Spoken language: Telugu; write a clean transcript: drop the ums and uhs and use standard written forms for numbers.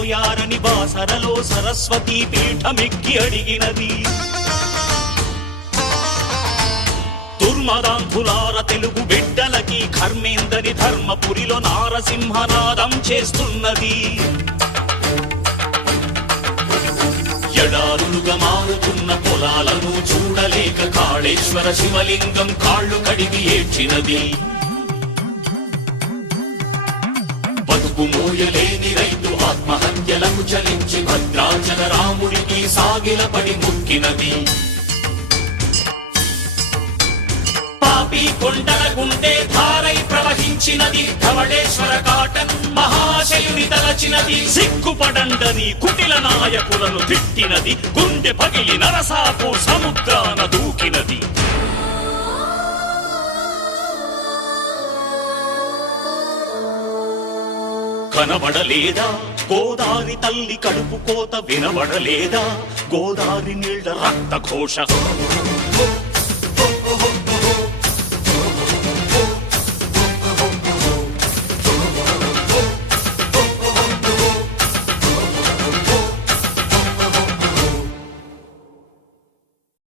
పోయారని బాసరలో సరస్వతీ పీఠమెక్కి అడిగినది. దుర్మదాంధులార తెలుగు బిడ్డలకి కర్మేందని ధర్మపురిలో నారసింహనాదం చేస్తున్నది. ఎడారులుగా మారుతున్న పొలాలను చూడలేక కాళేశ్వర శివలింగం కాళ్ళు కడిగి ఏడ్చినది. బతుకు మోయలేని రైతు ఆత్మహత్యలకు చలించి భద్రాచల రాముడికి సాగిలపడి మొక్కినది. పాపి కొండల గుండె ధారై ప్రవహించినది. ధవళేశ్వర కాటన్ మహాశయుని తలచినది. సిగ్గుపడండని కుటిల నాయకులను తిట్టినది. గుండె పగిలి నరసాపూర్ సముద్రాన దూకినది. కనబడలేదా గోదారి తల్లి కడుపు కోత? వినబడలేదా గోదారి నీళ్ల రక్త ఘోష?